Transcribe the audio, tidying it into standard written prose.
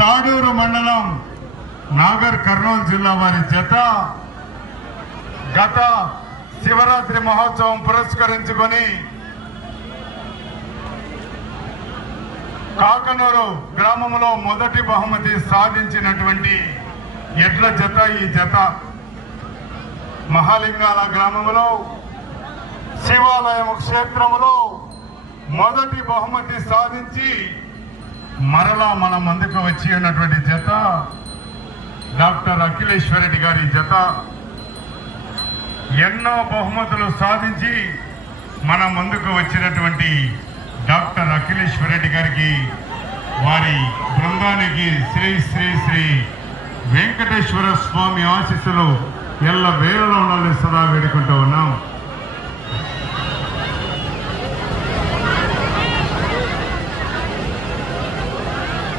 తాడూరు మండలం నాగర్ కర్నూలు జిల్లా వారి జత గత శివరాత్రి మహోత్సవం పురస్కరించుకొని కాకనూరు గ్రామంలో మొదటి బహుమతి సాధించినటువంటి ఎడ్ల జత ఈ జత మహాలింగాల గ్రామంలో శివాలయం క్షేత్రంలో మొదటి బహుమతి సాధించి మరలా మన ముందుకు వచ్చి ఉన్నటువంటి జత డాక్టర్ అఖిలేశ్వర రెడ్డి గారి జత ఎన్నో బహుమతులు సాధించి మన ముందుకు వచ్చినటువంటి డాక్టర్ అఖిలేశ్వర రెడ్డి గారికి వారి బృందానికి శ్రీ శ్రీ శ్రీ వెంకటేశ్వర స్వామి ఆశీస్సులు ఎల్ల వేళలో ఉండాలని సదా వేడుకుంటూ ఉన్నాం.